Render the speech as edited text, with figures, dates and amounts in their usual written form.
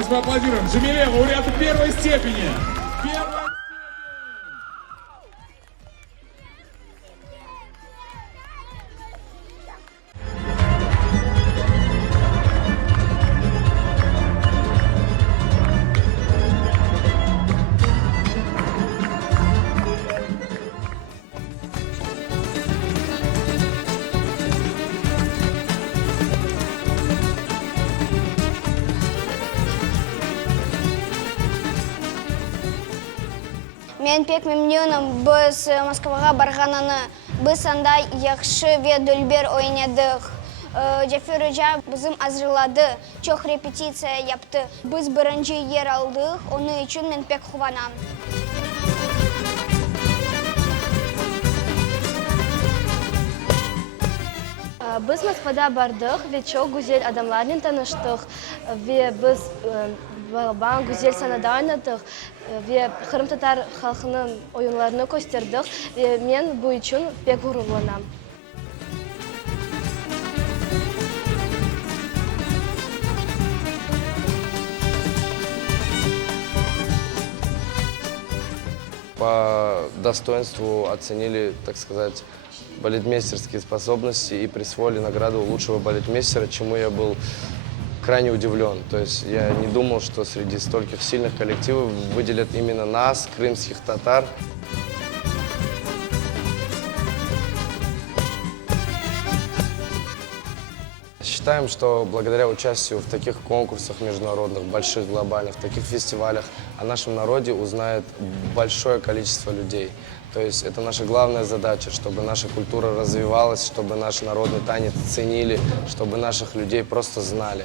Давайте поаплодируем. Джамиле, лауреату первой степени. Мен пек мемнеуным біз Москваға барғананы біз анда яқшы ве дүлбер ойнадық. Джафирыжа бізім азырлады, чоқ репетиция япты. Біз бірінші ер алдық, оны үшін мен пек қуанам. Біз Москвада бардық, ве чоқ güzel адамлармен таныштық, ве біз балбан güzel санада ойнадық, ве Қырым-татар халқының ойынларını көстердік, ве мен бұл үшін пек ғұрурланам. По достоинству оценили, так сказать, балетмейстерские способности и присвоили награду лучшего балетмейстера, чему я был крайне удивлен. То есть я не думал, что среди стольких сильных коллективов выделят именно нас, крымских татар. Считаем, что благодаря участию в таких конкурсах международных, больших, глобальных, таких фестивалях о нашем народе узнает большое количество людей. То есть это наша главная задача, чтобы наша культура развивалась, чтобы наш народный танец ценили, чтобы наших людей просто знали.